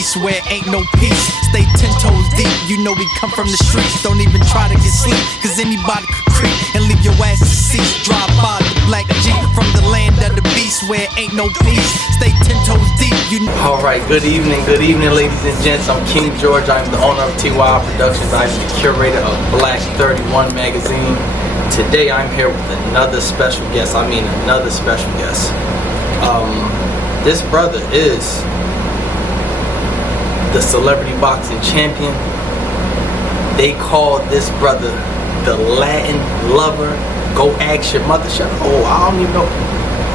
beast where ain't no peace. Stay 10 toes deep, you know we come from the streets. Don't even try to get sleep, cause anybody could creep and leave your ass deceased. Drive by the black Jeep from the land of the beast where ain't no peace. Stay 10 toes deep, you know. Alright, good evening, ladies and gents. I'm King George. I'm the owner of T.Y.I Productions. I'm the curator of B.L.A.C.K 31 magazine. Today I'm here with another special guest. This brother is the celebrity boxing champion. They call this brother the Latin lover. Go ask your mother. Shut up. Oh, I don't even know.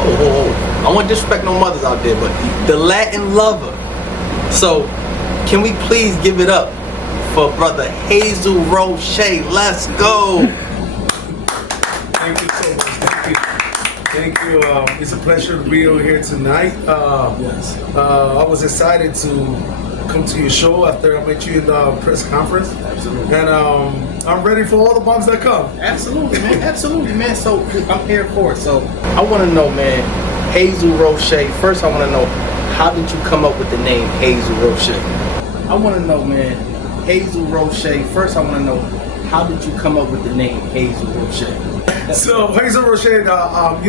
Oh. I won't disrespect no mothers out there, but the Latin lover. So, can we please give it up for brother Hazel Roche? Let's go. Thank you so much. Thank you. It's a pleasure to be over here tonight. Yes. I was excited to come to your show after I met you in the press conference. Absolutely. And I'm ready for all the bombs that come. Absolutely, man. Absolutely, man. So I'm here for it. So I want to know, man, Hazel Roche. First, I want to know, how did you come up with the name Hazel Roche? I want to know, man, Hazel Roche. First, I want to know, how did you come up with the name Hazel Roche? So Hazel Roche, I'm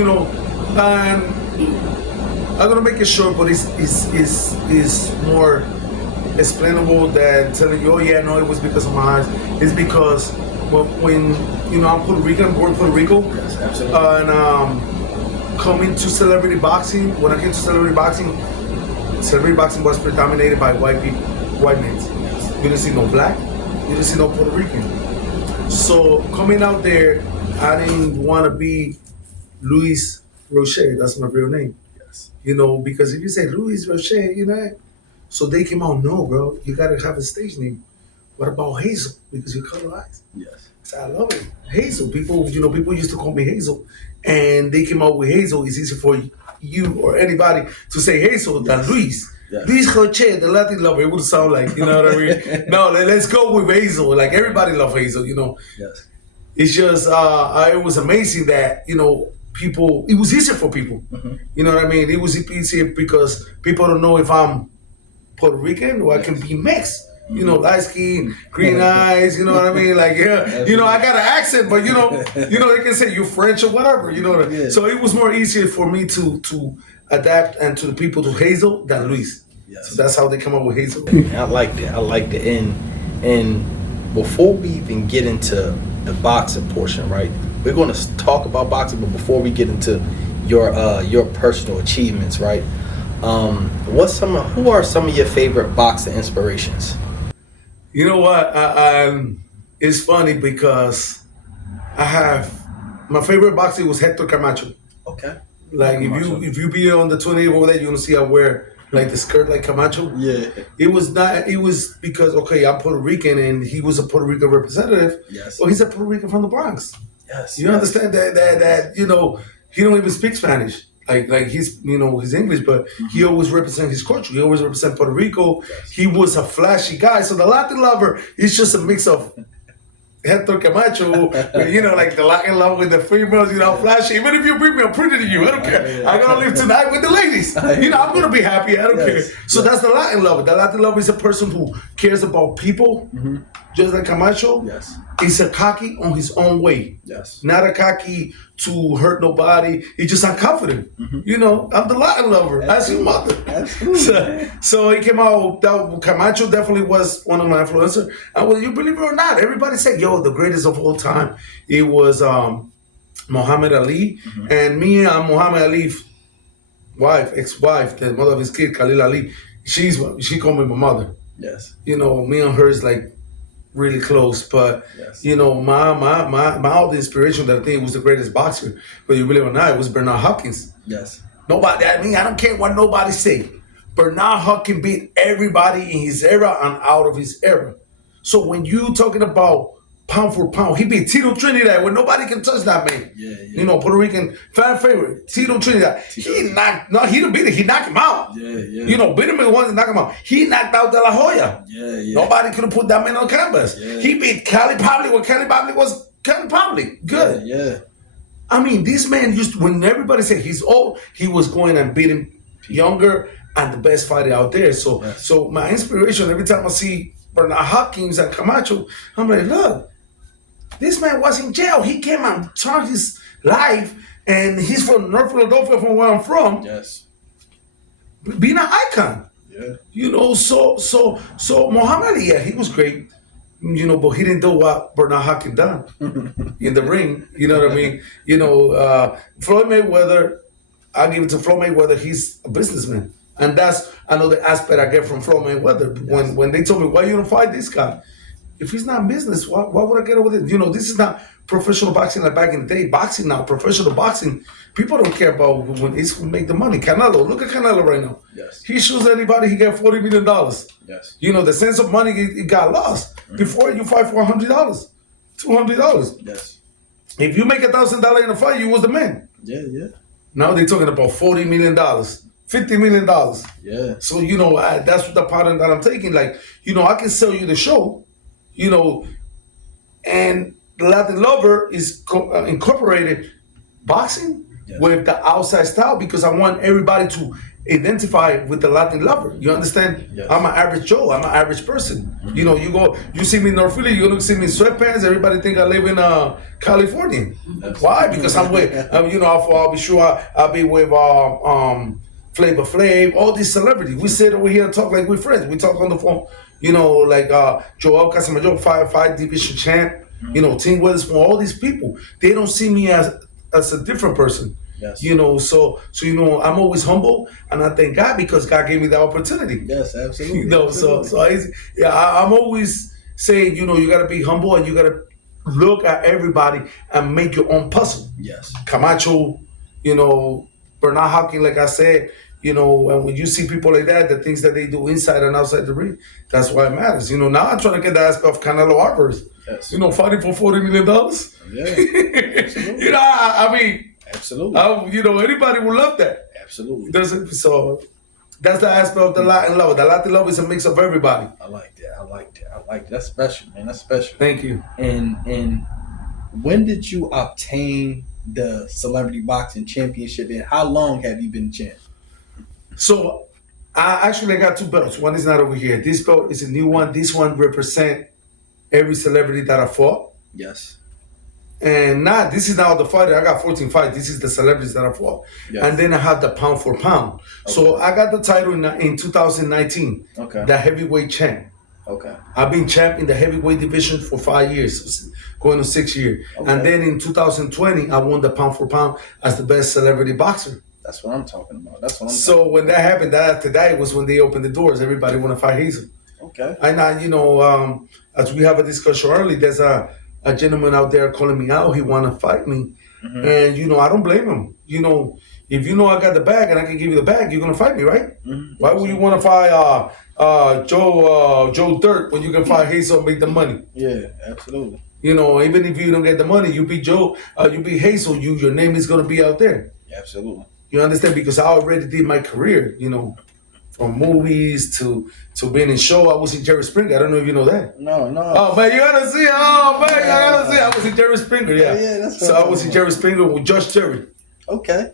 gonna make it short, but it's more explainable than telling you, oh yeah, no, it was because of my eyes. It's because when I'm Puerto Rican, born in Puerto Rico, Yes, absolutely. and coming to celebrity boxing. When I came to celebrity boxing was predominated by white people, white men. You didn't see no black, you didn't see no Puerto Rican. So coming out there, I didn't want to be Luis Roche. That's my real name. Yes. Because if you say Luis Roche, so they came out, no, bro, you gotta have a stage name. What about Hazel? Because you color eyes. Yes. So I love it. Hazel. People used to call me Hazel, and they came out with Hazel. It's easy for you or anybody to say Hazel than Luis. Yes. Luis Roche, the Latin lover. It would sound like, you know what I mean? No, let's go with Hazel. Like everybody love Hazel, Yes. It's just, it was amazing that, people, it was easier for people. Mm-hmm. You know what I mean? It was easier because people don't know if I'm Puerto Rican or I can be mixed. Light skin, green eyes, you know what I mean? Like, yeah, I got an accent, but they can say you're French or whatever, Yeah. So it was more easier for me to adapt and to the people to Hazel than Luis. Yes. So that's how they come up with Hazel. I like that. And before we even get into the boxing portion, right? We're going to talk about boxing, but before we get into your personal achievements, right? Who are some of your favorite boxing inspirations? You know what? It's funny because I have my favorite boxer was Hector Camacho. Okay. Like if you be on the 28 over there, you're gonna see I wear like the skirt like Camacho. Yeah. It was because I'm Puerto Rican and he was a Puerto Rican representative. Yes. Well, he's a Puerto Rican from the Bronx. Yes. You understand that he don't even speak Spanish. Like he's his English, but he always represent his culture. He always represent Puerto Rico. Yes. He was a flashy guy. So the Latin lover is just a mix of Hector Camacho, like the Latin lover with the females, flashy. Even if you bring me, I'm pretty to you. I don't care. Yeah. I'm gonna live tonight with the ladies. I'm gonna be happy. I don't care. So that's the Latin lover. The Latin lover is a person who cares about people, just like Camacho. Yes. He's a cocky on his own way. Yes. Not a cocky to hurt nobody. He's just unconfident. I'm the Latin lover. That's your mother. Absolutely. So he came out. Camacho definitely was one of my influencers. And whether you believe it or not, everybody said, "Yo, the greatest of all time." It was Muhammad Ali, and me and Muhammad Ali's ex-wife, the mother of his kid, Khalil Ali. She called me my mother. Yes. Me and her is like really close, but Yes. my all the inspiration that I think was the greatest boxer, whether you believe it or not, it was Bernard Hopkins. Yes. Nobody, I don't care what nobody say. Bernard Hopkins beat everybody in his era and out of his era. So when you talking about pound for pound, he beat Tito Trinidad when nobody can touch that man. Yeah. Puerto Rican fan favorite, Tito Trinidad. He didn't beat him, he knocked him out. Yeah. Beat him in one and knock him out. He knocked out De La Hoya. Yeah. Nobody could have put that man on canvas. Yeah. He beat Cali Pabli when Cali Pabli was Cali Pabli. Good. Yeah. I mean, this man when everybody said he's old, he was going and beating younger and the best fighter out there. So, Yes. so my inspiration every time I see Bernard Hopkins and Camacho, I'm like, look, this man was in jail. He came and turned his life, and he's from North Philadelphia, from where I'm from, Yes. being an icon. Yeah. You know, so Muhammad Ali, yeah, he was great. You know, but he didn't do what Bernard Hopkins done in the ring. You know what I mean? You know, Floyd Mayweather, I give it to Floyd Mayweather. He's a businessman, and that's another aspect I get from Floyd Mayweather. When they told me, why you don't fight this guy? If he's not business, why would I get over it? You know, this is not professional boxing like back in the day. Boxing now, professional boxing, people don't care about when it's who make the money. Canelo, look at Canelo right now. Yes. He shoots anybody, he get $40 million. Yes. You know, the sense of money, it got lost. Before you fight for $100, $200. Yes. If you make $1,000 in a fight, you was the man. Yeah. Yeah. Now they're talking about $40 million, $50 million. Yeah. So, you know, that's what the pattern that I'm taking. Like, you know, I can sell you the show, you know, and Latin Lover is incorporated boxing with the outside style because I want everybody to identify with the Latin Lover. You understand? Yes. I'm an average Joe. I'm an average person. You know, you see me in North Philly, you're gonna see me in sweatpants. Everybody think I live in California. Why? Because I'm with, you know, I'll be sure I'll be with Flavor Flav, all these celebrities. We sit over here and talk like we're friends. We talk on the phone. You know, like Joel Casamayor, five division champ. You know, Team Witherspoon, all these people. They don't see me as a different person. Yes. You know, so you know, I'm always humble, and I thank God because God gave me the opportunity. Yes, absolutely. You know, absolutely. I'm always saying, you know, you gotta be humble and you gotta look at everybody and make your own puzzle. Yes. Camacho, you know, Bernard Hopkins, like I said, you know, and when you see people like that, the things that they do inside and outside the ring, that's why it matters. You know, now I'm trying to get the aspect of Canelo Alvarez. Yes. You know, fighting for $40 million. Yeah. Absolutely. You know, I mean, absolutely. You know, anybody would love that. Absolutely. Doesn't so. That's the aspect of the Latin love. The Latin love is a mix of everybody. I like that. That's special, man. That's special. Thank you. And when did you obtain the celebrity boxing championship, and how long have you been champ? So I actually got 2 belts. One is not over here. This belt is a new one. This one represent every celebrity that I fought. Yes. And this is now the fighter. I got 14 fights. This is the celebrities that I fought. Yes. And then I have the pound for pound. Okay. So I got the title in 2019. Okay. The heavyweight champ. Okay. I've been champ in the heavyweight division for 5 years, going to 6 years. Okay. And then in 2020, I won the pound for pound as the best celebrity boxer. That's what I'm talking about. So when that happened, after that was when they opened the doors. Everybody want to fight Hazel. Okay. And I, you know, as we have a discussion early, there's a gentleman out there calling me out. He want to fight me. Mm-hmm. And, you know, I don't blame him. You know, if you know I got the bag and I can give you the bag, you're going to fight me, right? Mm-hmm. Why would you want to fight Joe Dirt when you can fight Hazel and make the money? Yeah, absolutely. You know, even if you don't get the money, you beat Joe, you beat Hazel, your name is going to be out there. Absolutely. You understand? Because I already did my career, you know, from movies to being in show. I was in Jerry Springer. I don't know if you know that. No. Oh, man, you gotta see. Oh, man, you gotta see. I was in Jerry Springer, yeah. Yeah, that's so I was in Jerry Springer with Judge Jerry. Okay.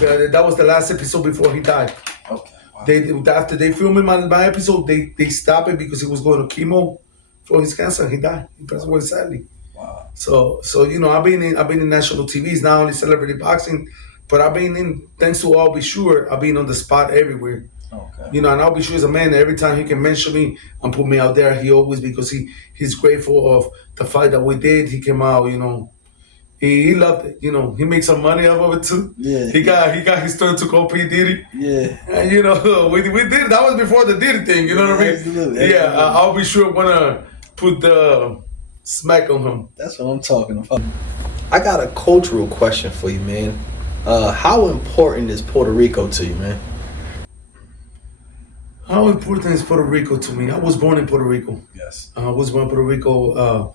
That was the last episode before he died. Okay. Wow. After they filmed my episode, they stopped it because he was going to chemo for his cancer. He died. He passed away sadly. Wow. So you know, I've been in national TVs, not only celebrity boxing, but I've been in, thanks to I'll Be Sure, I've been on the spot everywhere. Okay. You know, and I'll Be Sure is a man that every time he can mention me and put me out there, he always, because he's grateful of the fight that we did. He came out, you know, he loved it. You know, he made some money off of it too. Yeah. He got his turn to call P. Diddy. Yeah. And you know, we did, that was before the Diddy thing, you know what I mean? Absolutely. Yeah, I'll Be Sure wanna put the smack on him. That's what I'm talking about. I got a cultural question for you, man. How important is Puerto Rico to you, man? How important is Puerto Rico to me? I was born in Puerto Rico. Yes. I was born in Puerto Rico.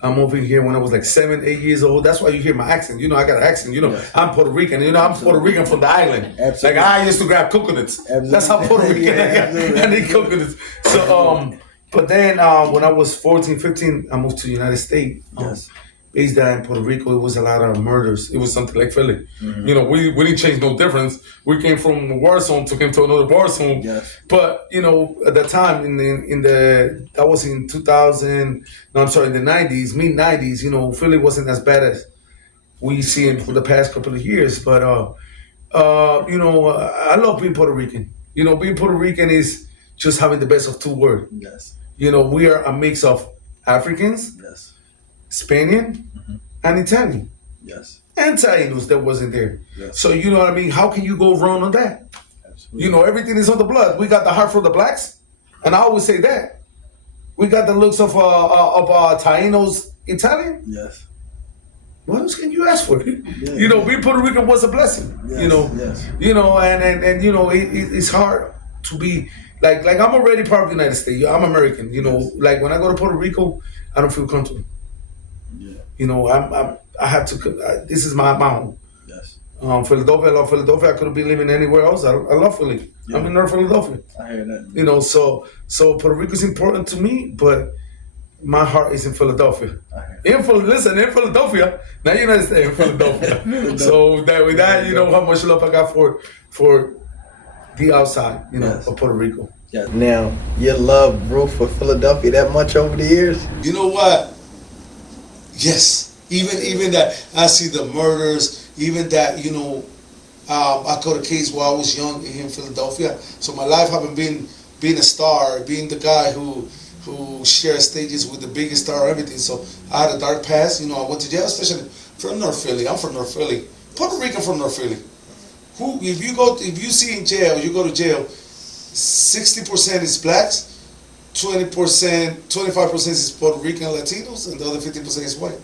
I'm over here when I was like 7, 8 years old. That's why you hear my accent. You know, I got an accent. You know, yes. I'm Puerto Rican. You know, I'm Puerto Rican from the island. Absolutely. Like I used to grab coconuts. Absolutely. That's how Puerto Rican I need coconuts. So, but then when I was 14, 15, I moved to the United States. Yes. based that in Puerto Rico, it was a lot of murders. It was something like Philly. You know, we didn't change no difference. We came from a war zone, took him to another war zone. Yes. But you know, at the time in the that was in 2000. No, I'm sorry, in the 90s, mid 90s. You know, Philly wasn't as bad as we see it for the past couple of years. But you know, I love being Puerto Rican. You know, being Puerto Rican is just having the best of two worlds. Yes. You know, we are a mix of Africans, Yes. Spaniard, and Italian. Yes. And Taínos that wasn't there. Yes. So you know what I mean? How can you go wrong on that? Absolutely. You know, everything is on the blood. We got the heart for the blacks, and I always say that. We got the looks of Taínos, Italian. Yes. What else can you ask for? You know, being Puerto Rican was a blessing. Yes. You know, Yes. you know, and you know, it's hard to be like I'm already part of the United States. I'm American. You know, like when I go to Puerto Rico, I don't feel comfortable. Yeah. You know, I have to. This is my home. Yes. Philadelphia, I love Philadelphia. I couldn't be living anywhere else. I love Philly. Yeah. I'm in North Philadelphia. I hear that. You know, so Puerto Rico is important to me, but my heart is in Philadelphia. In Philadelphia. Now you know in Philadelphia. So that with that, you know how much love I got for the outside, you know, Yes. of Puerto Rico. Yeah. Now, your love grew for Philadelphia that much over the years? You know what? Yes. Even that I see the murders, even that, you know, I caught a case while I was young here in Philadelphia. So my life having been being a star, being the guy who shares stages with the biggest star, everything. So I had a dark past. You know, I went to jail, especially from North Philly. I'm from North Philly. Puerto Rican from North Philly. Who, if you see in jail, you go to jail, 60% is blacks, 20%, 25% is Puerto Rican Latinos, and the other 50% is white.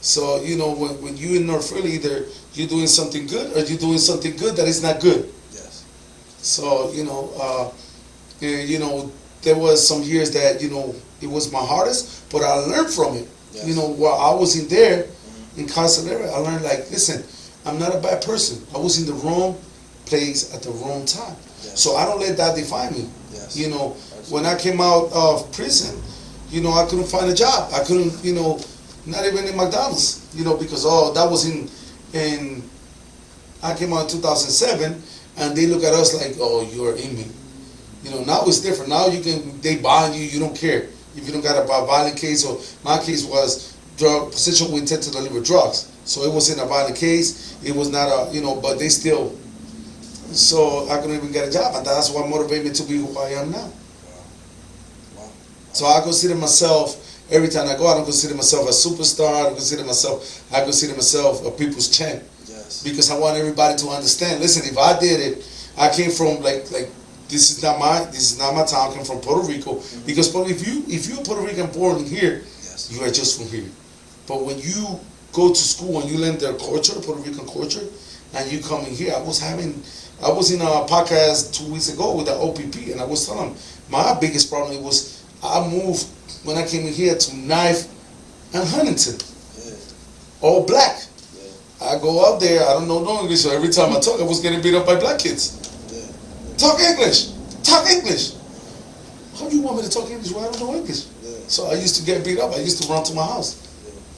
So, you know, when you in North Philly, either you're doing something good or you're doing something good that is not good. Yes. So, you know, there was some years that, you know, it was my hardest, but I learned from it. Yes. You know, while I was in there, in Carcelera, I learned, like, listen, I'm not a bad person. I was in the wrong place at the wrong time. Yes. So I don't let that define me. Yes. You know, when I came out of prison, you know, I couldn't find a job. I couldn't, you know, not even in McDonald's, you know, because that was in I came out in 2007, and they look at us like, oh, you're an inmate. You know, now it's different. Now they bond you, you don't care if you don't got a violent case. Or my case was possession with intent to deliver drugs, so it wasn't a violent case. It was not a, you know, but they still. So I couldn't even get a job, and that's what motivated me to be who I am now. Wow. So I consider myself. Every time I go, I don't consider myself a superstar. I consider myself a people's champ. Yes. Because I want everybody to understand. Listen, if I did it, I came from like this is not my town. I came from Puerto Rico. Mm-hmm. Because if you're Puerto Rican born here, Yes. you are just from here. But when you go to school and you learn their culture, Puerto Rican culture, and you come in here, I was in a podcast 2 weeks ago with the OPP, and I was telling them my biggest problem was I moved when I came in here to Knife and Huntington, Yeah. all black. Yeah. I go up there, I don't know no English, so every time I talk, I was getting beat up by black kids. Yeah. Talk English. Talk English. How do you want me to talk English when I don't know English? Yeah. So I used to get beat up. I used to run to my house.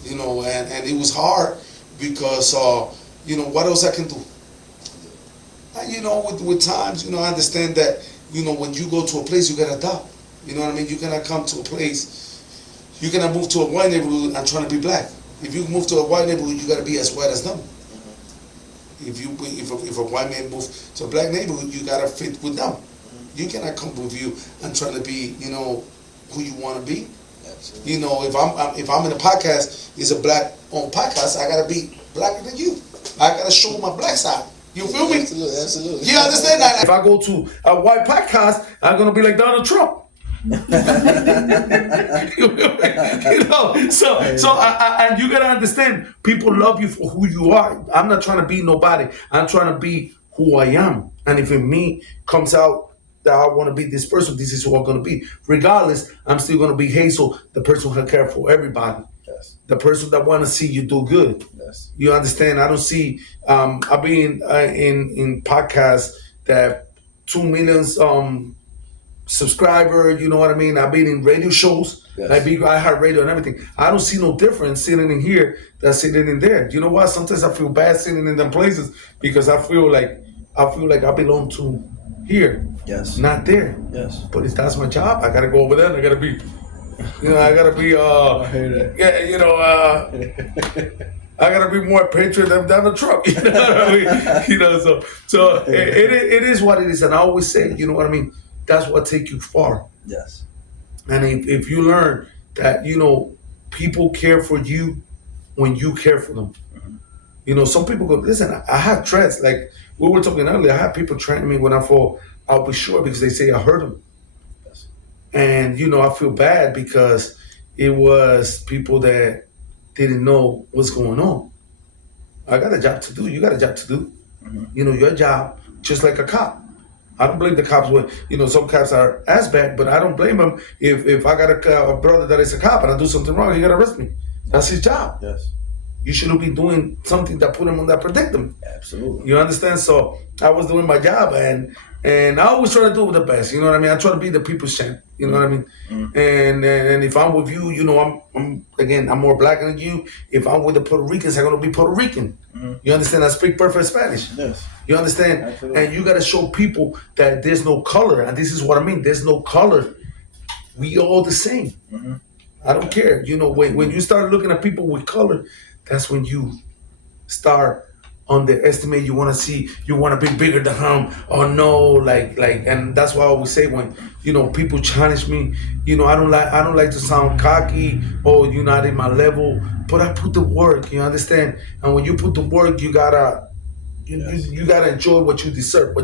You know, and it was hard because, you know, what else I can do? And, you know, with times, you know, I understand that, you know, when you go to a place, you gotta adapt. You know what I mean? You cannot come to a place, you cannot move to a white neighborhood and trying to be black. If you move to a white neighborhood, you gotta be as white as them. If a white man moves to a black neighborhood, you gotta fit with them. You cannot come with you and try to be, you know, who you want to be. Absolutely. You know, if I'm in a podcast, it's a black-owned podcast. I gotta be blacker than you. I gotta show my black side. You feel me? Absolutely. Absolutely. You understand that? If I go to a white podcast, I'm gonna be like Donald Trump. You know, so and you gotta understand, people love you for who you are. I'm not trying to be nobody. I'm trying to be who I am. And if in me comes out that I want to be this person, this is who I'm gonna be. Regardless, I'm still gonna be Hazel, the person who care for everybody, Yes. the person that want to see you do good. Yes. You understand? I don't see. I've been in podcasts that 2 million subscriber. You know what I mean? I've been in radio shows, like Big iHeartRadio and everything. I don't see no difference sitting in here than sitting in there. You know what? Sometimes I feel bad sitting in them places because I feel like I belong to here, not there. But if that's my job, I gotta go over there and I gotta be, I gotta be, I gotta be more patriot than Donald Trump. You know what I mean? So it is what it is, and I always say, you know what I mean. That's what take you far. And if you learn that, people care for you when you care for them. Some people go, listen, I have threats. Like we were talking earlier, I have people threaten me when I fall. I'll be sure because they say I hurt them. And, I feel bad because it was people that didn't know what's going on. I got a job to do. You got a job to do. Your job, just like a cop. I don't blame the cops when, some cops are ass bad, but I don't blame them if I got a brother that is a cop and I do something wrong, he got to arrest me. That's his job. You shouldn't be doing something that put him on that predict him. Absolutely. You understand? So I was doing my job and I always try to do the best. You know what I mean? I try to be the people's champ. You know what I mean? And if I'm with you, I'm more black than you. If I'm with the Puerto Ricans, I'm gonna be Puerto Rican. You understand? I speak perfect Spanish. You understand? Absolutely. And you gotta show people that there's no color, and this is what I mean. There's no color. We all the same. I don't care. When you start looking at people with color, that's when you start underestimate. You want to be bigger than him. Oh no, and that's why I always say when people challenge me, I don't like to sound cocky or you're not in my level, but I put the work. You understand? And when you put the work, you gotta you gotta enjoy what you deserve,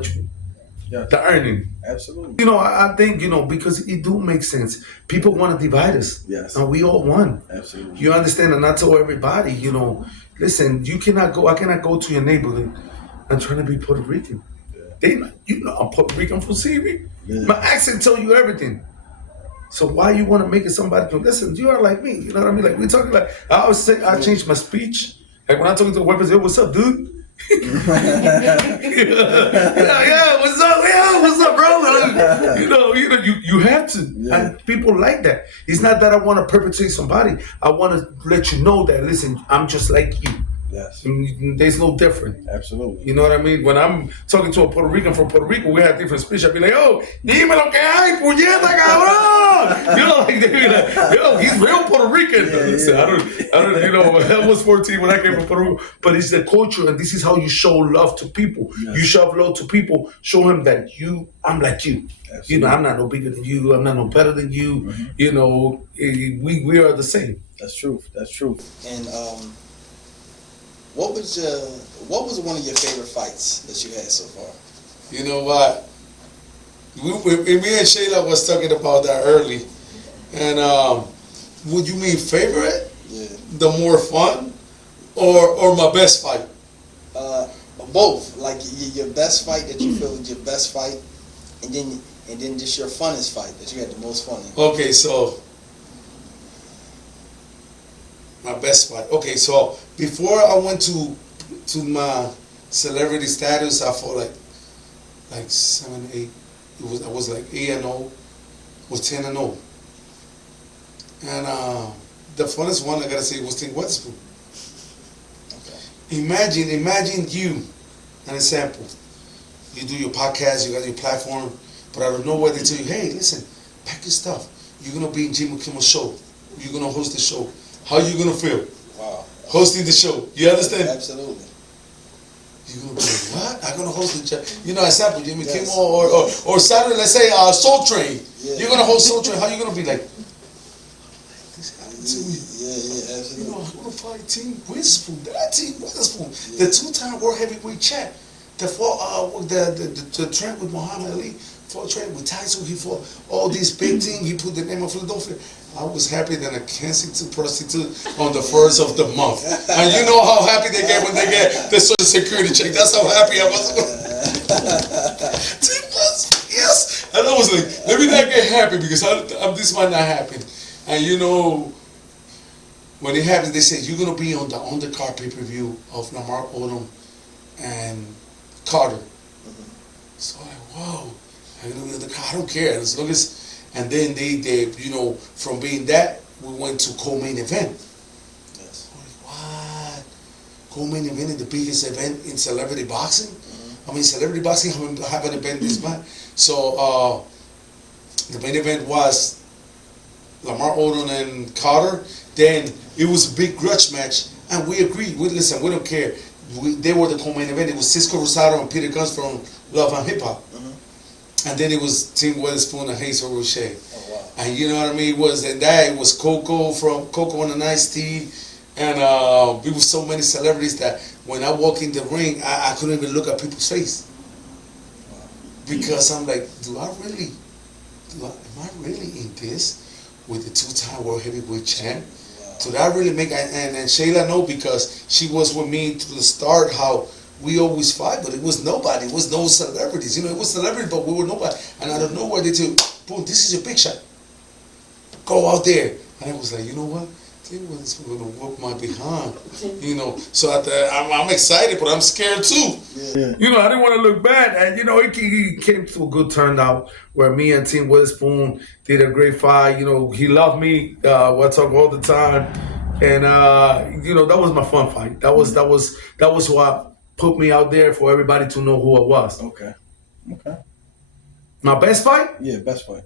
the earning. Absolutely. I think, because it do make sense. People want to divide us. And we all won. Absolutely. You understand? And I tell everybody, listen, I cannot go to your neighborhood and try to be Puerto Rican. They, I'm Puerto Rican from CV. My accent tell you everything. So why you want to make it somebody to listen? You are like me. You know what I mean? Like we talking like I always say I change my speech. Like when I talk to the weapons, yo, what's up, dude? What's up? Yeah, what's up, bro? You have to. And people like that. It's not that I want to perpetrate somebody. I want to let you know that, listen, I'm just like you. There's no different. Absolutely. You know what I mean? When I'm talking to a Puerto Rican from Puerto Rico, we have different speech. I'd be like, yo, dime lo que hay, puñeta, cabrón. They be like, yo, he's real Puerto Rican. Listen, I don't, I was 14 when I came from Puerto Rico. But it's the culture, and this is how you show love to people. You show love to people, show him that I'm like you. Absolutely. I'm not no bigger than you. I'm not no better than you. We are the same. That's true. And what was one of your favorite fights that you had so far? You know what? Me and Shayla was talking about that early. And would you mean favorite? Yeah. The more fun? Or my best fight? Both. Like your best fight that you feel was your best fight, and then just your funnest fight that you had the most fun in. Okay, so my best fight. Okay, so before I went to my celebrity status, I fought like 7, 8. I was like 8-0, was 10-0. And the funnest one I gotta say was Tim Weatherspoon. Okay. Imagine you, an example. You do your podcast, you got your platform, but out of nowhere they tell you, hey, listen, pack your stuff. You're gonna be in Jimmy Kimmel's show. You're gonna host the show. How you gonna feel? Wow. Hosting the show. You understand? Absolutely. You're gonna be like, what? I'm gonna host the show. Example, Jimmy Kimmel or Saturday, let's say Soul Train. Yeah. You're gonna host Soul Train. How you gonna be like? This happened to me. Yeah, absolutely. I'm gonna fight Team Witherspoon. That Team Witherspoon, the 2-time world heavyweight champ, that fought the train with Muhammad Ali, fought train with Tyson. He fought all these big teams. He put the name of Philadelphia. I was happy than a Kensington prostitute on the first of the month. And you know how happy they get when they get the Social Security check. That's how happy I was. Yes. And I was like, let me not get happy because this might not happen. And when it happens, they say, you're going to be on the undercard pay-per-view of Lamar Odom and Carter. So I'm like, whoa. I'm gonna be on the card. I don't care as long as. And then they from being that we went to co-main event. Yes. What? Co-main event is the biggest event in celebrity boxing. I mean, celebrity boxing haven't been this bad. So the main event was Lamar Odom and Carter. Then it was a big grudge match, and we agreed. Listen, we don't care. They were the co-main event. It was Cisco Rosado and Peter Guns from Love and Hip Hop. And then it was Tim Witherspoon and Hazel Roche. Oh, wow. And you know what I mean? It was Coco from Coco and the Nice Tea. And we were so many celebrities that when I walk in the ring, I couldn't even look at people's face. Because I'm like, am I really in this with the two-time world heavyweight champ? Wow. Did I really make, and Shayla know because she was with me to the start how we always fight, but it was nobody. It was no celebrities. It was celebrities, but we were nobody. And out of nowhere, they said, boom, this is your big shot. Go out there. And I was like, you know what? They was going to whoop my behind. So I'm excited, but I'm scared too. Yeah. I didn't want to look bad. And, it came to a good turnout where me and Tim Witherspoon did a great fight. He loved me. I talk all the time. And, that was my fun fight. That was what put me out there for everybody to know who I was. Okay. My best fight? Yeah, best fight.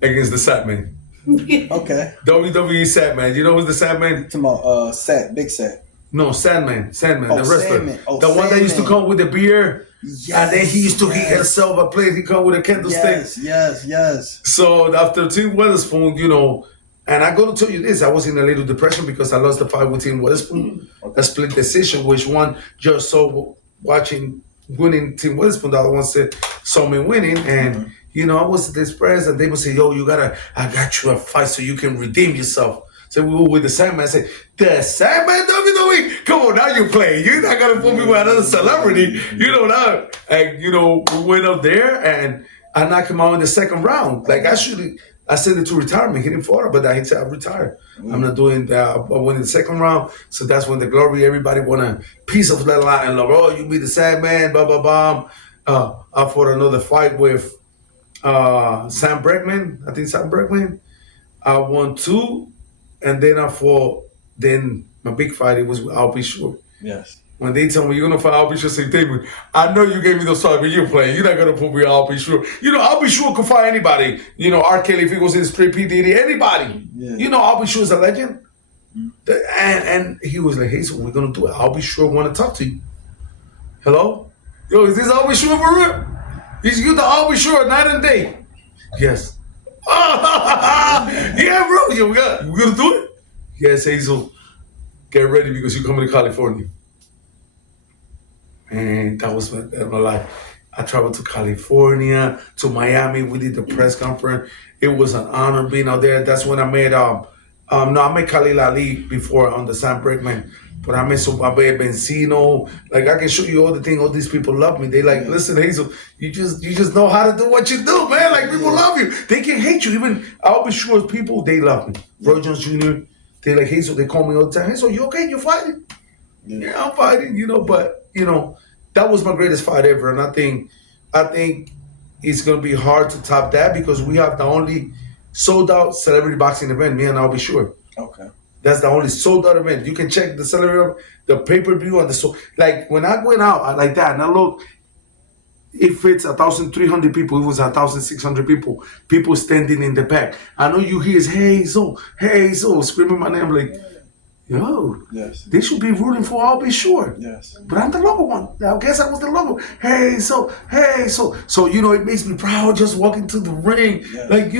Against the Satman. Okay. WWE Satman. You know who's the Satman? Talking about Big Sat. No, Sandman, Oh, the wrestler. Sandman. Oh, the one that used to Sandman. come with the beer. Yes, And then he used to heat himself a plate. He come with a candlestick. Yes. So after Tim Witherspoon, and I'm going to tell you this, I was in a little depression because I lost the fight with Tim Witherspoon. A split decision, which one just saw winning Tim Witherspoon, the other one saw me winning. And, I was depressed, and they would say, yo, I got you a fight so you can redeem yourself. So we were with the Sandman. I said, the Sandman WWE? Come on, now you play. You're not going to put me with another celebrity. Now. And, we went up there, and I knocked him out in the second round. Like, I sent it to retirement. He didn't fight, but he said, I retired. I'm not doing that. I went in the second round. So that's when the glory, everybody want a piece of that line. Like, oh, you be the Sandman, blah, blah, blah. I fought another fight with Sam Bregman. I think Sam Bregman. I won 2. And then my big fight, it was with I'll Be Sure. Yes. When they tell me you're going to fight I'll Be Sure, say, David, I know you gave me those fights, but you're playing. You're not going to put me I'll Be Sure. I'll Be Sure could fight anybody. R. Kelly, if he goes in the street, P. Diddy, anybody. Yeah. I'll Be Sure is a legend. And he was like, hey, so we're going to do it. I'll Be Sure want to talk to you. Hello? Yo, is this I'll Be Sure for real? Is you the I'll Be Sure night and day? Yes. Yeah, bro. Yo, we're gonna do it. Yes, Hazel. Get ready because you're coming to California. And that was my life. I traveled to California, to Miami. We did the press conference. It was an honor being out there. That's when I met I met Khalil Ali before on the Sam Bregman. But I met Benzino. Like, I can show you all the things. All these people love me. They like, listen, Hazel, you just know how to do what you do, man. Like, people love you. They can hate you. Even I'll Be Sure people, they love me. Roy Jones Jr., they like Hazel. They call me all the time. Hazel, you okay? You fighting? Yeah, I'm fighting. But that was my greatest fight ever. And I think it's gonna be hard to top that because we have the only sold out celebrity boxing event. Me and I'll Be Sure. Okay. That's the only sold out event. You can check the celebrity, the pay-per-view, and like when I went out like that, and I look, it fits 1,300 people. It was 1,600 people. People standing in the back. I know you hear Hazel, screaming my name. I'm like, yo, yes, they should be rooting for I'll Be Sure. Yes, but I'm the logo one. I guess I was the logo. So it makes me proud just walking to the ring, yes. Like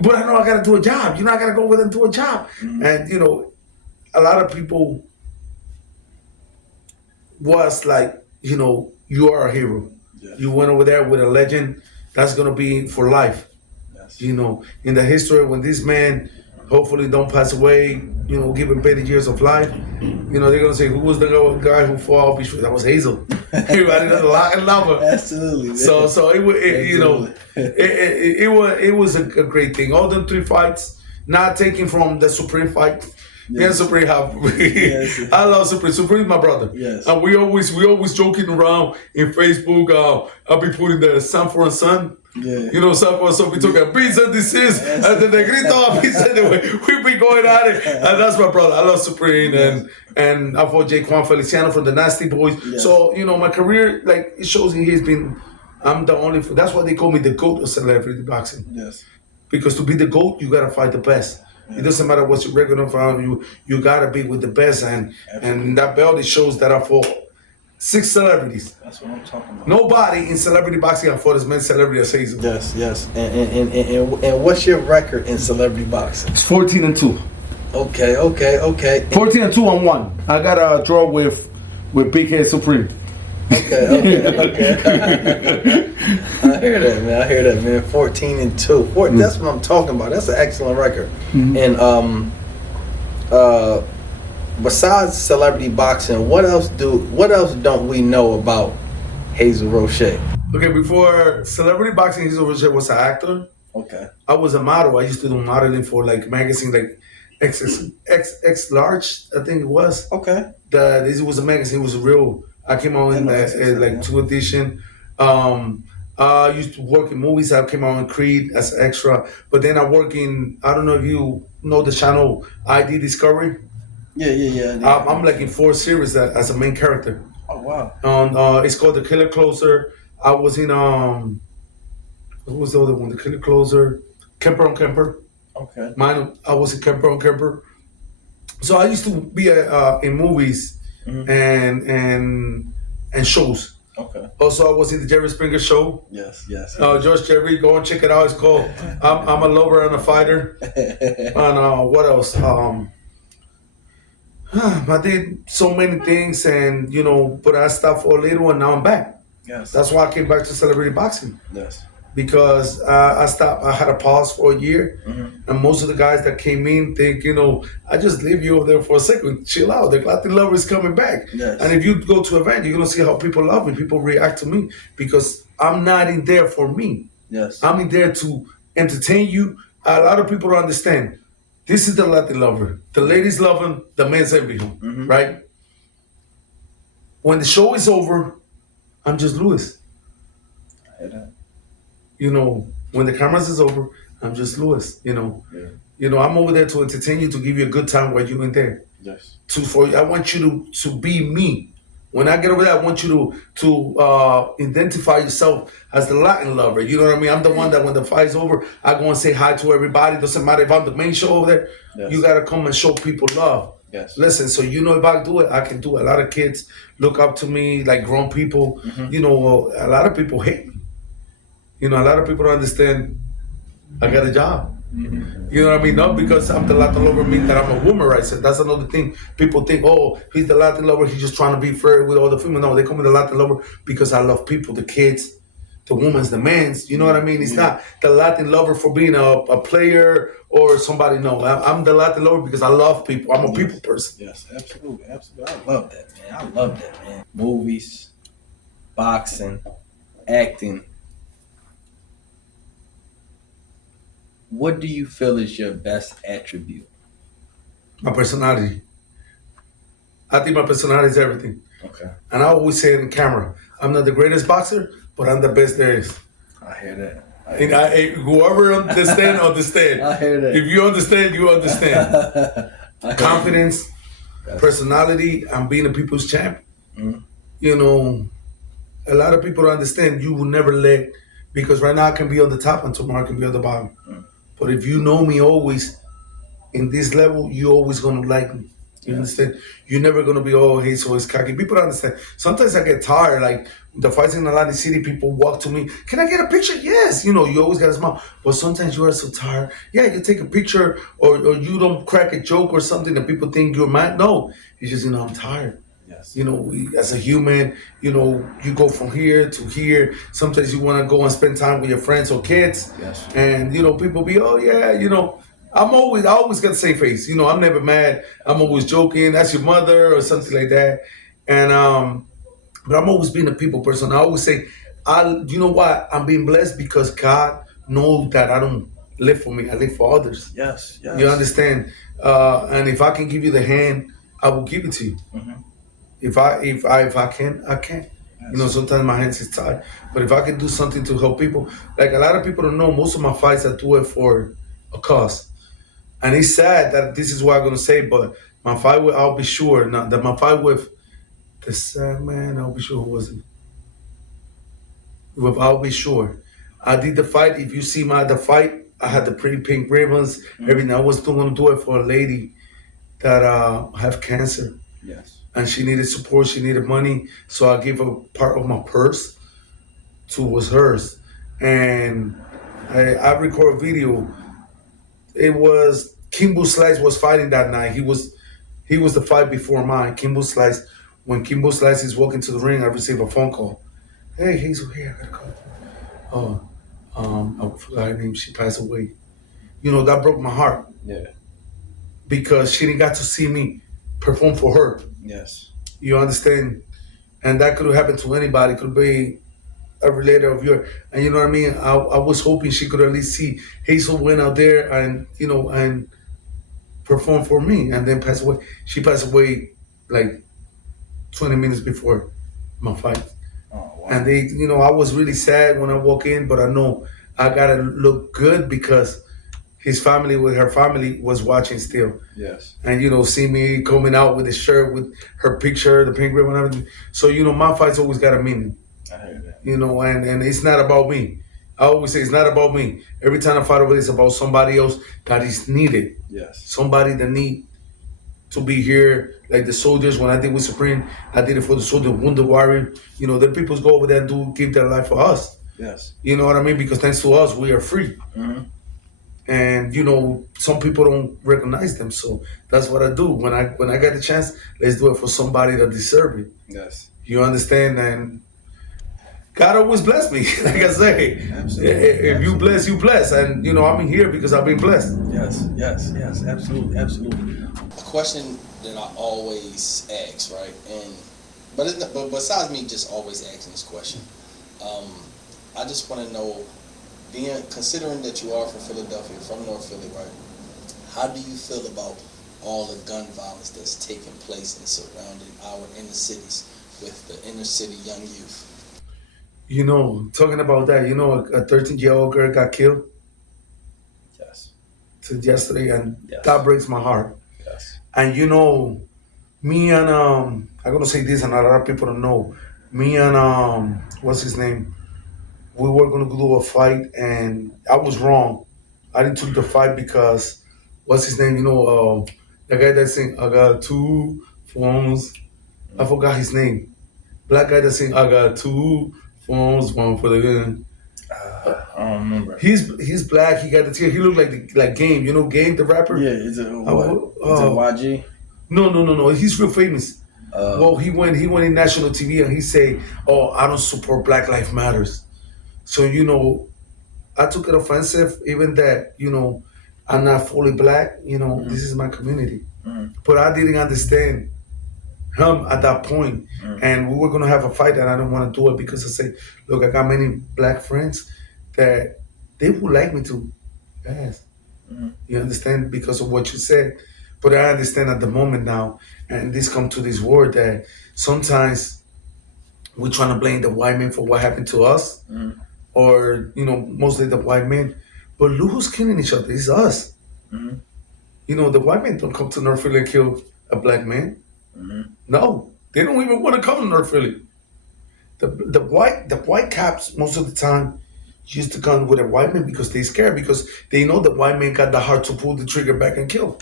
But I know I got to do a job. I got to go over there and do a job. Mm-hmm. And, a lot of people was like, you are a hero. Yes. You went over there with a legend. That's going to be for life. Yes. In the history, when this man hopefully don't pass away, given 30 years of life, they're going to say, who was the guy who fought I'll Be Sure? That was Hazel. Everybody does a lot and love her. Absolutely. So it was a great thing. All them 3 fights, not taking from the Supreme fight, Me and Yes. Supreme have. Yes. I love Supreme. Supreme is my brother. Yes. And we always joking around in Facebook. I'll be putting the Sanford and Son. Yeah. You know, Sanford and Son. We talk about pizza, this is, Yes. and then they grito pizza. We be going at it, and that's my brother. I love Supreme, Yes. and I fought Jaquan Feliciano from the Nasty Boys. Yes. So my career, like it shows, he's been. I'm the only. That's why they call me the GOAT of celebrity boxing. Yes. Because to be the GOAT, you gotta fight the best. It doesn't matter what's your record in front of you. You gotta be with the best, and that belt it shows that I fought 6 celebrities. That's what I'm talking about. Nobody in celebrity boxing I fought as many celebrities as Hazel. Yes, yes. And what's your record in celebrity boxing? It's 14-2. Okay. 14-2 on 1. I got a draw with Big Supreme. Okay. I hear that, man. 14-2. That's what I'm talking about. That's an excellent record. And besides celebrity boxing, what else don't we know about Hazel Roche? Okay, before celebrity boxing, Hazel Roche was an actor. Okay. I was a model. I used to do modeling for like magazines like X Large, I think it was. Okay. This was a magazine. It was real. I came out in like 2 edition. I used to work in movies. I came out in Creed as an extra. But then I work in, I don't know if you know the channel ID Discovery. Yeah. I'm like in 4 series as a main character. Oh wow. It's called The Killer Closer. I was in what was the other one? The Killer Closer, Kemper on Kemper. Okay. I was in Kemper on Kemper. So I used to be in movies and shows. Okay. Also, I was in the Jerry Springer show. Yes. George Jerry, go and check it out. It's called I'm a Lover and a Fighter. And what else? I did so many things, and but I stopped for a little, and now I'm back. Yes. That's why I came back to celebrity boxing, Yes. because I stopped. I had a pause for a year, and most of the guys that came in think, I just leave you over there for a second, chill out. The Latin lover is coming back, Yes. and if you go to an event, you're gonna see how people love me. People react to me because I'm not in there for me. Yes. I'm in there to entertain you. A lot of people don't understand. This is the Latin lover. The ladies love him, the men's envy him, right? When the show is over, I'm just Louis. I hear that. When the cameras is over, I'm just Louis. Yeah. I'm over there to entertain you, to give you a good time while you're in there. Yes. I want you to be me. When I get over there, I want you to identify yourself as the Latin lover. You know what I mean? I'm the one that when the fight's over, I go and say hi to everybody. Doesn't matter if I'm the main show over there. Yes. You gotta come and show people love. Yes. Listen, so if I do it, I can do it. A lot of kids look up to me, like grown people. A lot of people hate me. A lot of people don't understand I got a job. You know what I mean? Not because I'm the Latin lover, mean that I'm a womanizer. That's another thing. People think, oh, he's the Latin lover, he's just trying to be fair with all the females. No, they call me the Latin lover because I love people, the kids, the women's, the men's. You know what I mean? It's not the Latin lover for being a player or somebody. No, I'm the Latin lover because I love people. I'm a people person. Yes, absolutely. I love that, man. Movies, boxing, acting. What do you feel is your best attribute? My personality. I think my personality is everything. Okay. And I always say it in camera, I'm not the greatest boxer, but I'm the best there is. I hear that. And whoever understand, understand. I hear that. If you understand, you understand. Confidence, personality, and being a people's champ. A lot of people don't understand. You will never let, because right now I can be on the top and tomorrow I can be on the bottom. But if you know me always in this level, you always gonna like me. You understand? You're never gonna be, oh, he's always cocky. People don't understand. Sometimes I get tired. Like the fights in Atlantic City, people walk to me. Can I get a picture? Yes. You always got a smile. But sometimes you are so tired. Yeah, you take a picture or you don't crack a joke or something and people think you're mad. No, it's just, I'm tired. Yes. As a human, you go from here to here. Sometimes you want to go and spend time with your friends or kids. Yes. And, people be, oh, yeah, I always got the same face. I'm never mad. I'm always joking. That's your mother or something like that. And, but I'm always being a people person. I always say, you know what? I'm being blessed because God knows that I don't live for me. I live for others. Yes. Yes. You understand? And if I can give you the hand, I will give it to you. Mhm. If I can, I can. You know, Yes. sometimes my hands is tied. But if I can do something to help people, like a lot of people don't know, most of my fights I do it for a cause. And it's sad that this is what I'm gonna say, but my fight with I'll be sure not that my fight with the sad man, I'll be sure who was it? With I'll be sure. I did the fight. If you see the fight, I had the pretty pink ribbons, everything. I was still gonna do it for a lady that have cancer. Yes. And she needed support, she needed money. So I gave her part of my purse to was hers. And I record a video. It was Kimbo Slice was fighting that night. He was the fight before mine. Kimbo Slice. When Kimbo Slice is walking to the ring, I receive a phone call. Hey, Hazel here, I gotta call. I forgot her name. She passed away. You know, that broke my heart Yeah. because she didn't got to see me perform for her. Yes. You understand? And that could have happened to anybody. Could be a relative of yours. And you know what I mean? I was hoping she could at least see Hazel went out there and, you know, and perform for me and then pass away. She passed away like 20 minutes before my fight. Oh wow. And they, you know, I was really sad when I walk in, but I know I gotta look good because his family, with her family, was watching still. Yes. And you know, see me coming out with a shirt with her picture, the pink ribbon, and everything. So you know, my fights always got a meaning. I heard that. You know, and it's not about me. I always say it's not about me. Every time I fight over, it's about somebody else that is needed. Yes. Somebody that need to be here, like the soldiers. When I did with Supreme, I did it for the soldier, Wounded Warrior. You know, the people go over there and do give their life for us. Yes. You know what I mean? Because thanks to us, we are free. Mm-hmm. And you know, some people don't recognize them. So that's what I do. When I get the chance, let's do it for somebody that deserve it. Yes. You understand? And God always bless me. Like I say, Absolutely. if you bless, you bless. And you know, I'm in here because I've been blessed. Yes. Yes. Yes. Absolutely. Absolutely. A question that I always ask, right? But besides me just always asking this question, I just want to know, considering that you are from Philadelphia, from North Philly, right? How do you feel about all the gun violence that's taking place and surrounding our inner cities with the inner city young youth? You know, talking about that, you know, a 13-year-old girl got killed Yes. yesterday, and Yes. that breaks my heart. Yes. And you know, me and I'm gonna say this, and a lot of people don't know. Me and what's his name? We were gonna do a fight, and I was wrong. I didn't took the fight because what's his name? You know, the guy that sing "I got two phones." I forgot his name. Black guy that sing "I got two phones, one for the gun." I don't remember. He's black. He got the tear. He looked like Game. You know Game, the rapper. Yeah. Is it what? Is it YG? No. He's real famous. Well, he went in national TV and he say, "Oh, I don't support Black Lives Matters." So you know, I took it offensive, even that you know, I'm not fully black. You know, this is my community, but I didn't understand him at that point. And we were gonna have a fight, and I didn't want to do it because I say, "Look, I got many black friends that they would like me to pass." You understand because of what you said. But I understand at the moment now, and this come to this word that sometimes we're trying to blame the white man for what happened to us, or you know, mostly the white men. But look who's killing each other. It's us. You know, the white men don't come to North Philly and kill a black man. No, they don't even want to come to North Philly. The white cops most of the time use the gun with a white man because they scared because they know the white man got the heart to pull the trigger back and kill.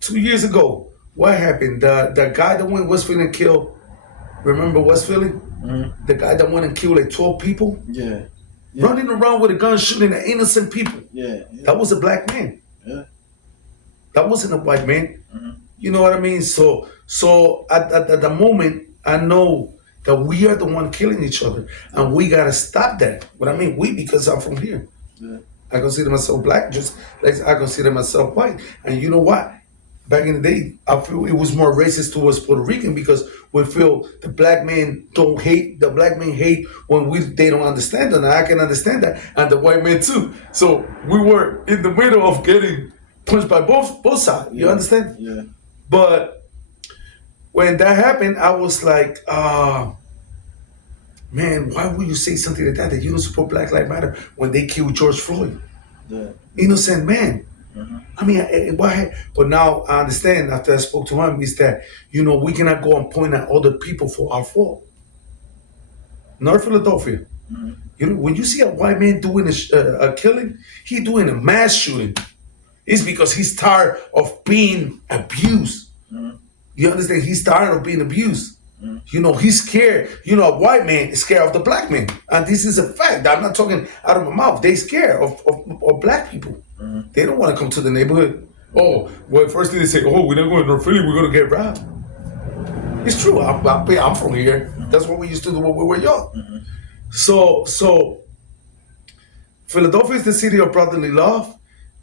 2 years ago, what happened? The guy that went West Philly and killed. Remember West Philly? The guy that went and killed like 12 people, Yeah. running around with a gun shooting at innocent people. Yeah. That was a black man. Yeah. That wasn't a white man. You know what I mean? So at the moment, I know that we are the one killing each other, and we gotta stop that. What I mean, we because I'm from here. Yeah. I consider myself black, just like I consider myself white. And you know what? back in the day, I feel it was more racist towards Puerto Rican because we feel the black men don't hate, the black men hate when they don't understand them, and I can understand that, and the white men too. So we were in the middle of getting punched by both sides. You understand? Yeah. But when that happened, I was like, man, why would you say something like that you don't support Black Lives Matter when they killed George Floyd? Yeah. Innocent man. I mean, why? But now I understand after I spoke to him is that we cannot go and point at other people for our fault. North Philadelphia. When you see a white man doing a killing, he doing a mass shooting. It's because he's tired of being abused. You understand? He's tired of being abused. He's scared. A white man is scared of the black man. And this is a fact. I'm not talking out of my mouth. They scared of black people. They don't want to come to the neighborhood. Oh, well, first thing they say, oh, we're not going to North Philly, we're going to get robbed. It's true. I'm from here. That's what we used to do when we were young. So Philadelphia is the city of brotherly love.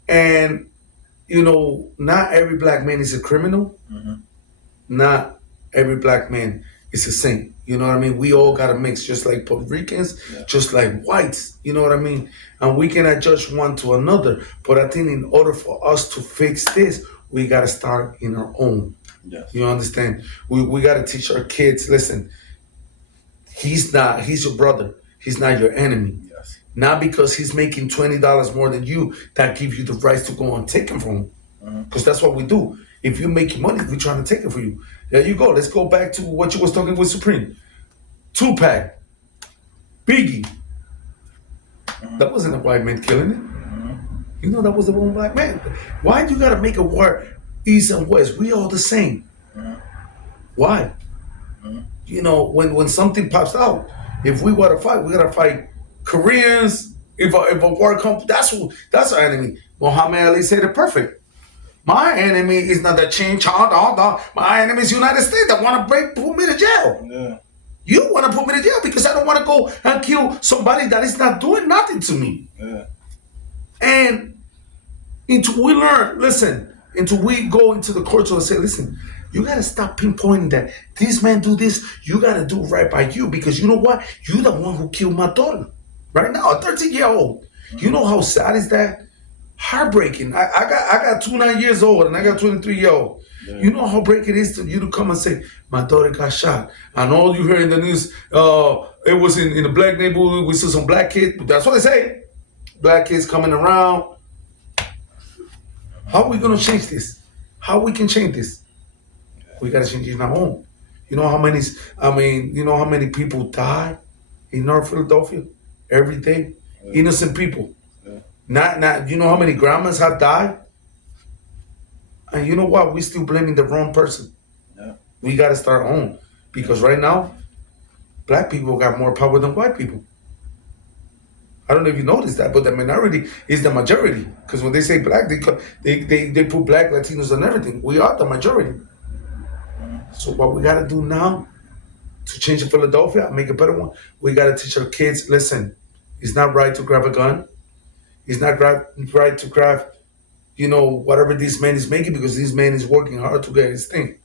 And, not every black man is a criminal. Not every black man is a saint. You know what I mean? We all got to mix, just like Puerto Ricans, just like whites. You know what I mean? And we cannot judge one to another. But I think in order for us to fix this, we got to start in our own. Yes. You understand? We got to teach our kids, listen, he's your brother. He's not your enemy. Yes. Not because he's making $20 more than you, that gives you the right to go and take him from him. Because that's what we do. If you make money, we're trying to take it for you. There you go. Let's go back to what you was talking with Supreme. Tupac, Biggie. That wasn't a white man killing it. That was the one black man. Why do you got to make a war east and west? We all the same. Why? When something pops out, if we want to fight, we got to fight Koreans. If a war comes, that's our enemy. Muhammad Ali said it perfect. My enemy is not the Chin Cha. My enemy is United States that want to put me to jail. Yeah. You want to put me to jail because I don't want to go and kill somebody that is not doing nothing to me. Yeah. And until we learn, until we go into the courts and say, listen, you got to stop pinpointing that this man do this. You got to do right by you because you know what? You're the one who killed my daughter right now, a 13-year-old. You know how sad is that? Heartbreaking. I got 29 years old and I got 23-year-old. Yeah. You know how breaking it is to you to come and say, my daughter got shot. And all you hear in the news, it was in a black neighborhood, we saw some black kids. That's what they say. Black kids coming around. How are we going to change this? How we can change this? We got to change it in our own. You know how many people die in North Philadelphia every day? Yeah. Innocent people. Not. You know how many grandmas have died? And you know what? We're still blaming the wrong person. Yeah. We got to start our own. Because right now, black people got more power than white people. I don't know if you noticed that, but the minority is the majority. Because when they say black, they put black, Latinos, and everything. We are the majority. So what we got to do now to change Philadelphia, make a better one, we got to teach our kids, listen, it's not right to grab a gun. It's not right to grab, whatever this man is making because this man is working hard to get his thing.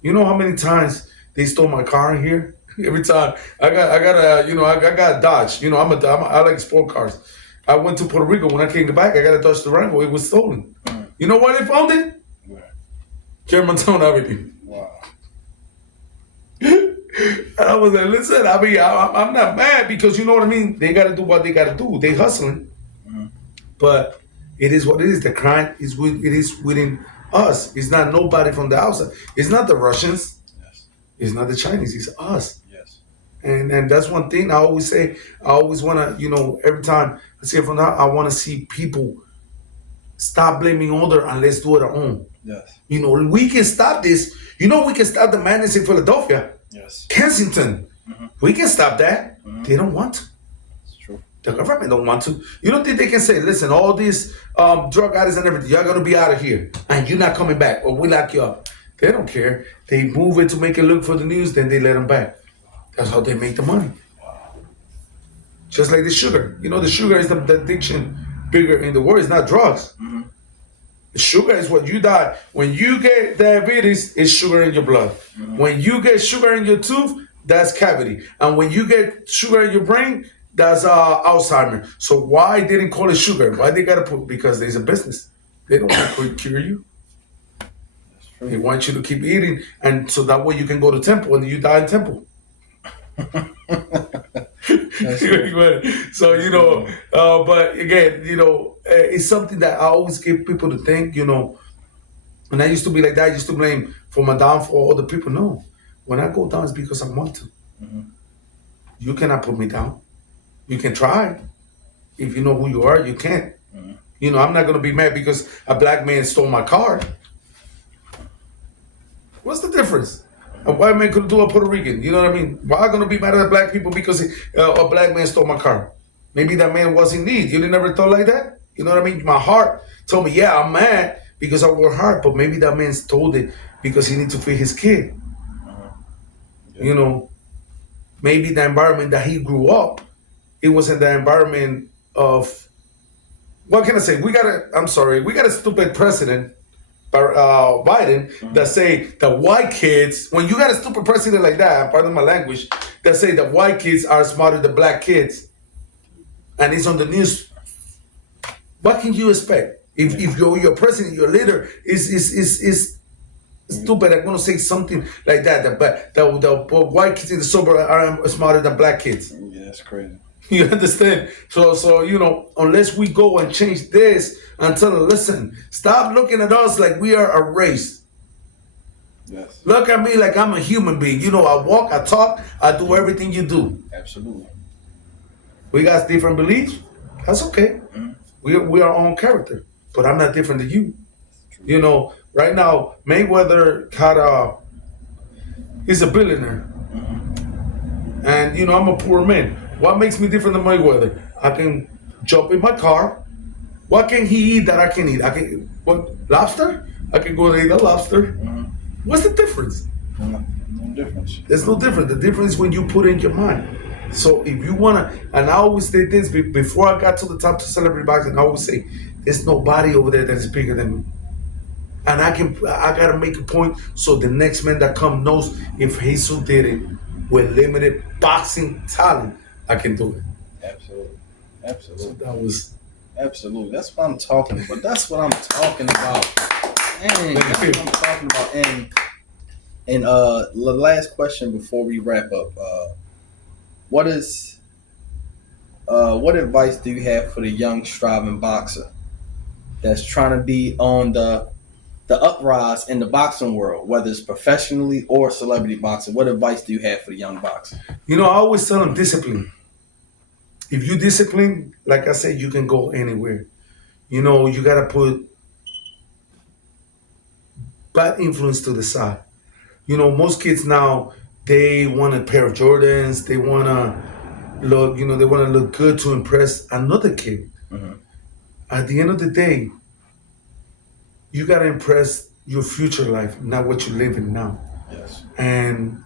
You know how many times they stole my car in here? Every time I got a Dodge. I like sport cars. I went to Puerto Rico. When I came back, I got a Dodge Durango. It was stolen. You know where they found it? Where? Germantown Avenue. Wow. And I was like, listen, I'm not mad because you know what I mean? They got to do what they got to do. They hustling. But it is what it is. The crime is within us. It's not nobody from the outside. It's not the Russians. Yes. It's not the Chinese. It's us. Yes. And that's one thing I always say. I always want to, every time I see it from now, I want to see people stop blaming other and let's do it our own. Yes. We can stop this. We can stop the madness in Philadelphia. Yes. Kensington. We can stop that. They don't want to. It's true. The government don't want to. You don't think they can say, listen, all these drug addicts and everything, y'all gonna be out of here and you're not coming back or we lock you up. They don't care. They move it to make it look for the news, then they let them back. That's how they make the money. Wow. Just like the sugar. The sugar is the addiction bigger in the world. It's not drugs. Sugar is what you die. When you get diabetes, it's sugar in your blood. When you get sugar in your tooth, that's cavity. And when you get sugar in your brain, that's Alzheimer. So why didn't call it sugar? Why they gotta put? Because there's a business. They don't want to cure you. They want you to keep eating, and so that way you can go to temple and you die in temple. So but again, it's something that I always give people to think. And I used to be like that. I used to blame for my downfall other people. No, when I go down, it's because I want to. You cannot put me down. You can try. If you know who you are, you can't. I'm not gonna be mad because a black man stole my car. What's the difference? A white man could do a Puerto Rican. You know what I mean? Why am I gonna be mad at black people because a black man stole my car? Maybe that man was in need. You never thought like that? You know what I mean? My heart told me, yeah, I'm mad because I work hard, but maybe that man stole it because he needs to feed his kid. Maybe the environment that he grew up, it was in the environment of, what can I say? We got a stupid president, Biden, that say that white kids, when you got a stupid president like that, pardon my language, that say that white kids are smarter than black kids, and it's on the news. What can you expect? If your president, your leader is stupid, I'm gonna say something like that. But the white kids in the suburb are smarter than black kids. Yeah, that's crazy. You understand? So unless we go and change this and tell them, listen, stop looking at us like we are a race. Yes. Look at me like I'm a human being. I walk, I talk, I do everything you do. Absolutely. We got different beliefs. That's okay. We are our own character, but I'm not different than you. Right now Mayweather he's a billionaire, and I'm a poor man. What makes me different than Mayweather? I can jump in my car. What can he eat that I can eat? What, lobster? I can go and eat a lobster. What's the difference? No difference. There's no difference. The difference is when you put it in your mind. So if you wanna, and I always say this before I got to the top to celebrity boxing, I always say, there's nobody over there that is bigger than me. And I gotta make a point so the next man that comes knows if Hazel did it with limited boxing talent, I can do it. Absolutely. So that was Absolutely. That's what I'm talking about. That's what I'm talking about. Dang, that's what I'm talking about. And the last question before we wrap up. What advice do you have for the young striving boxer that's trying to be on the uprise in the boxing world, whether it's professionally or celebrity boxing? What advice do you have for the young boxer? I always tell them discipline. If you discipline, like I said, you can go anywhere. You gotta put bad influence to the side. Most kids now, they want a pair of Jordans. They wanna look good to impress another kid. At the end of the day, you gotta impress your future life, not what you're living now. Yes. And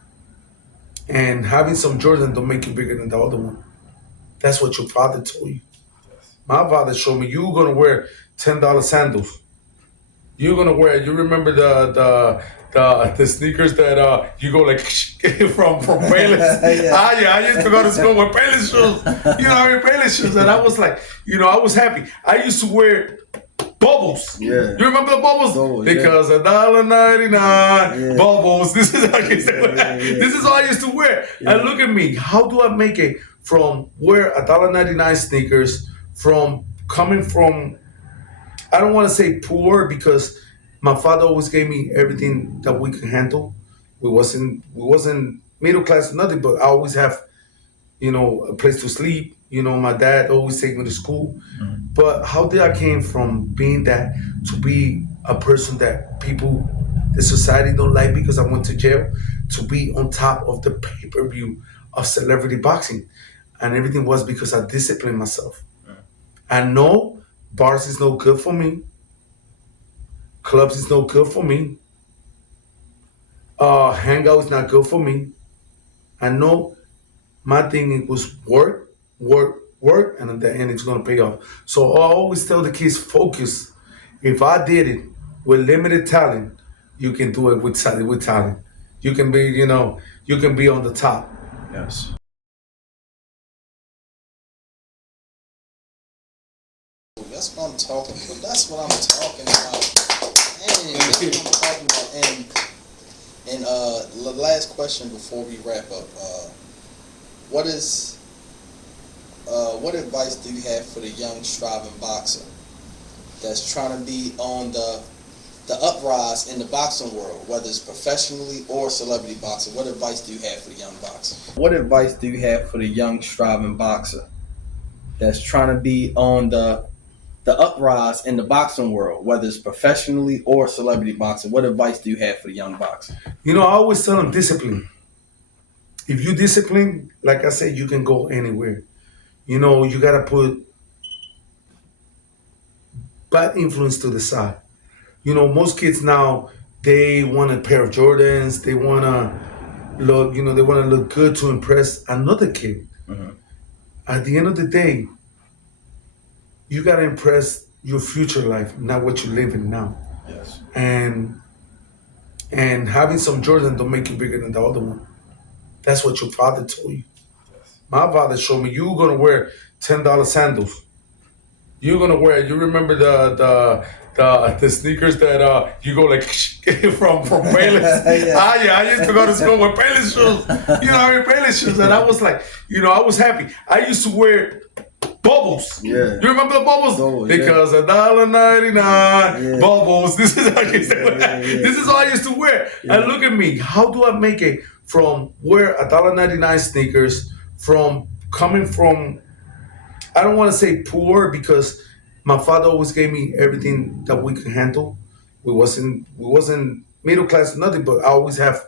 having some Jordan don't make you bigger than the other one. That's what your father told you. My father showed me you're gonna wear $10 sandals. You're gonna wear. You remember the sneakers that you go like from Payless? Yeah. I used to go to school with Payless shoes. Payless shoes, and I was like, I was happy. I used to wear bubbles. Yeah. You remember the bubbles? Because $1.99 bubbles. This is this is all I used to wear. Yeah. And look at me. How do I make it from wear $1.99 sneakers from coming from? I don't want to say poor because my father always gave me everything that we could handle. We wasn't middle class, nothing, but I always have, a place to sleep. My dad always take me to school. But how did I came from being that to be a person that the society don't like because I went to jail, to be on top of the pay-per-view of celebrity boxing, and everything was because I disciplined myself. I know bars is no good for me. Clubs is no good for me. Hangout is not good for me. I know my thing was work, and at the end it's gonna pay off. So I always tell the kids focus. If I did it with limited talent, you can do it with talent. You can be, you can be on the top. Yes. That's what I'm talking about. That's what I'm talking about. Dang, that's what I'm talking about. And the last question before we wrap up. What advice do you have for the young striving boxer that's trying to be on the uprise in the boxing world, whether it's professionally or celebrity boxing? What advice do you have for the young boxer? What advice do you have for the young striving boxer that's trying to be on the uprise in the boxing world, whether it's professionally or celebrity boxing? What advice do you have for the young boxer? I always tell them discipline. If you discipline, like I said, you can go anywhere. You gotta put bad influence to the side. Most kids now, they want a pair of Jordans. They wanna look, they wanna look good to impress another kid. Mhm. At the end of the day, you gotta impress your future life, not what you're living now. Yes. And having some Jordan don't make you bigger than the other one. That's what your father told you. My father showed me you're gonna wear $10 sandals. You're gonna wear. You remember the sneakers that you go like from Payless? Yeah. Yeah. I used to go to school with Payless shoes. Payless shoes, and I was like, I was happy. I used to wear bubbles. Yeah. You remember the bubbles? Bubbles, because $1.99 Yeah. bubbles. This is how I used to wear. This is all I used to wear. Yeah. And look at me. How do I make it from wear $1.99 sneakers from coming from? I don't want to say poor because my father always gave me everything that we could handle. We wasn't middle class or nothing, but I always have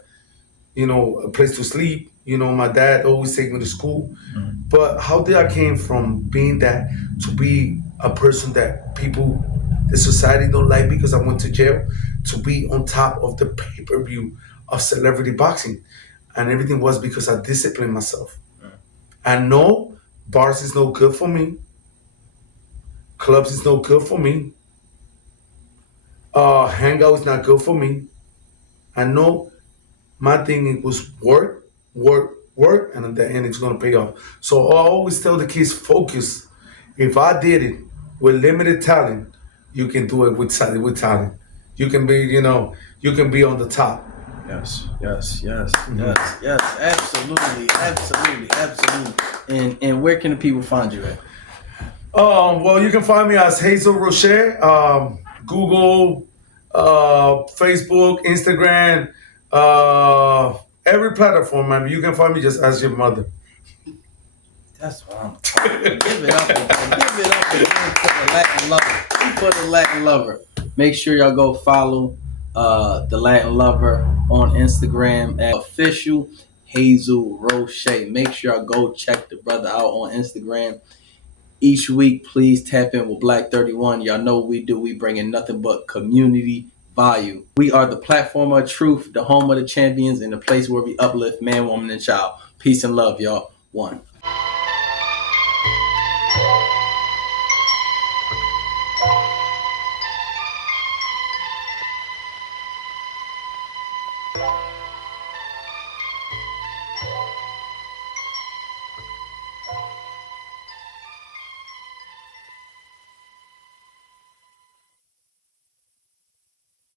a place to sleep. My dad always take me to school. But how did I came from being that to be a person that people, the society don't like because I went to jail, to be on top of the pay-per-view of celebrity boxing, and everything was because I disciplined myself. I know bars is no good for me. Clubs is no good for me. Hangout is not good for me. I know my thing it was work, work, work, and at the end it's gonna pay off. So I always tell the kids, focus. If I did it with limited talent, you can do it with talent. You can be, you can be on the top. Yes, absolutely. And where can the people find you at? Well, you can find me as Hazel Roche. Google, Facebook, Instagram, every platform. Man, you can find me just as your mother. That's what I'm talking about. Give it up again for the Latin lover. For the Latin lover. Make sure y'all go follow the Latin lover on Instagram at official Hazel Roche. Make sure y'all go check the brother out on Instagram. Each week, please tap in with Black 31. Y'all know what we do. We bring in nothing but community value. We are the platform of truth, the home of the champions, and the place where we uplift man, woman, and child. Peace and love, y'all. One.